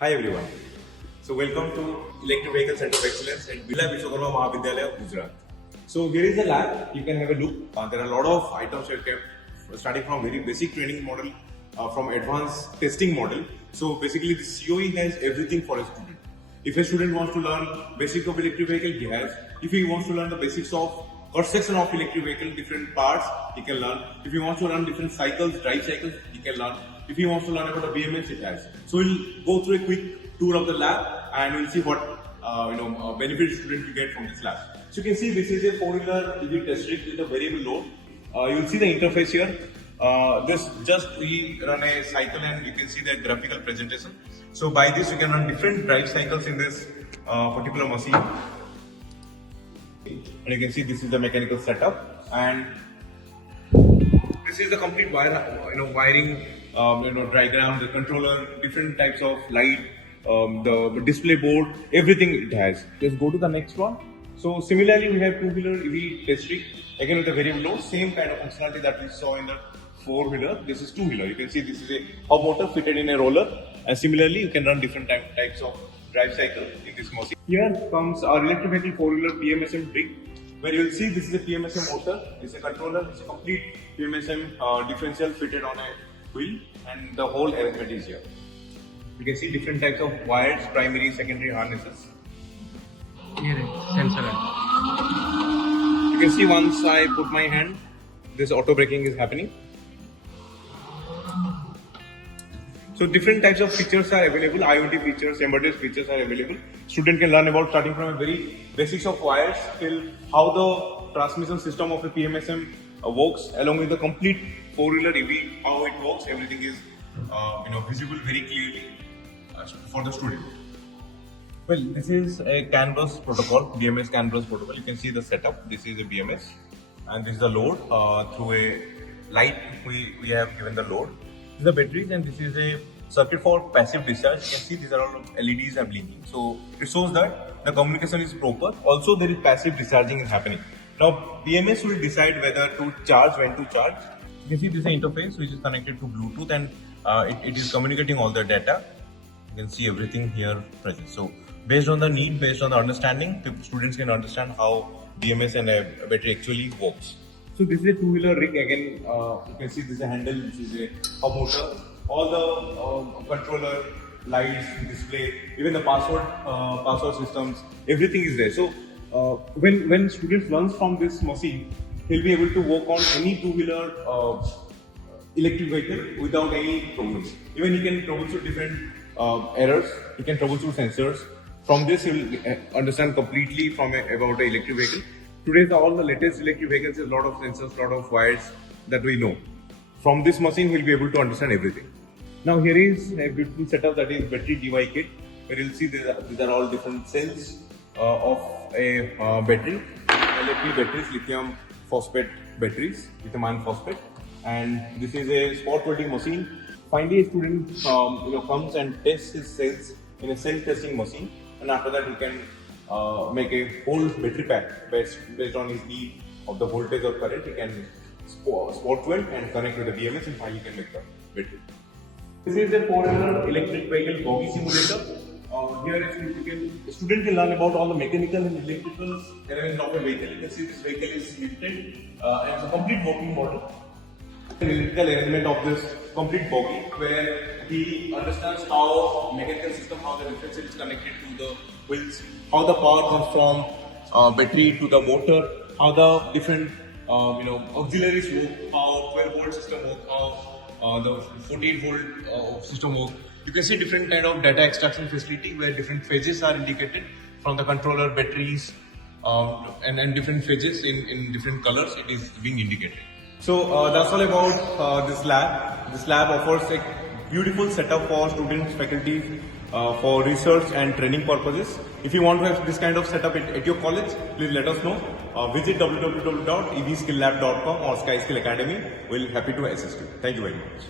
Hi everyone. So welcome to Electric Vehicle Center of Excellence at Birla Vishvakarma Mahavidyalaya, Gujarat. So here is the lab. You can have a look. There are a lot of items we have kept, starting from very basic training model, from advanced testing model. So basically, the CoE has everything for a student. If a student wants to learn basics of electric vehicle, he has. If he wants to learn the basics of construction of electric vehicle, different parts, he can learn. If he wants to learn different cycles, drive cycles, he can learn. If he wants to learn about the BMS, it has. So we'll go through a quick tour of the lab and we'll see what benefit student you get from this lab. So you can see this is a 4-wheeler EV test rig with a variable load. You'll see the interface here. We run a cycle and you can see the graphical presentation. So by this you can run different drive cycles in this particular machine. And you can see this is the mechanical setup, and this is the complete wiring diagram, the controller, different types of light, the display board, everything it has. Let's go to the next one. So similarly, we have 2-wheeler EV test rig, again with a variable load, same kind of functionality that we saw in the 4-wheeler. This is 2-wheeler. You can see this is a hub motor fitted in a roller, and similarly you can run different types of drive cycle in this machine. Here comes our electric vehicle 4-wheeler PMSM rig, where you will see this is a PMSM motor, it's a controller, it's a complete PMSM differential fitted on a wheel, and the whole arrangement is here. You can see different types of wires, primary, secondary harnesses. Here is sensor. You can see once I put my hand, this auto braking is happening. So different types of features are available, IoT features, embedded features are available. Student can learn about starting from a very basics of wires till how the transmission system of a PMSM works, along with the complete 4-wheeler EV, how it works, everything is visible very clearly for the student. Well, this is a CAN bus protocol, BMS CAN bus protocol. You can see the setup. This is a BMS, and this is the load. Through a light, we have given the load. This is the batteries, and this is a circuit for passive discharge. You can see these are all LEDs are blinking. So it shows that the communication is proper. Also, there is passive discharging is happening. Now, BMS will decide whether to charge, when to charge. You can see this is an interface which is connected to Bluetooth, and it is communicating all the data. You can see everything here present. So based on the need, based on the understanding, students can understand how BMS and a battery actually works. So this is a 2-wheeler rig. Again, you can see this is a handle, this is a hub motor. All the controller, lights, display, even the password systems, everything is there. So when students learn from this machine, he'll be able to work on any 2-wheeler electric vehicle without any problems. Even he can troubleshoot different errors, he can troubleshoot sensors. From this, he will understand completely about the electric vehicle. Today, all the latest electric vehicles has a lot of sensors, lot of wires that we know. From this machine, we'll be able to understand everything. Now, here is a beautiful setup, that is battery DY kit, where you'll see these are all different cells of a battery. LFP batteries, lithium phosphate batteries, lithium ion phosphate, and this is a spot welding machine. Finally, a student comes and tests his cells in a cell testing machine, and after that he can make a whole battery pack based on his need of the voltage or current. He can spot weld and connect with the BMS, and finally he can make the battery. This is a 4-wheeler electric vehicle bogie simulator. Here a student can learn about all the mechanical and electrical elements of a vehicle. You can see this vehicle is lifted and it's a complete working model. An electrical arrangement of this complete bogie, where he understands how mechanical system, how the differential is connected to the wheels, how the power comes from battery to the motor, how the different auxiliaries work, how 12-volt system work, how the 14-volt system work. You can see different kind of data extraction facility where different phases are indicated from the controller, batteries, and different phases in different colors. It is being indicated. So that's all about this lab. This lab offers a beautiful setup for students, faculty, for research and training purposes. If you want to have this kind of setup at your college, please let us know. Visit www.evskilllab.com or Skyyskill Academy. We'll be happy to assist you. Thank you very much.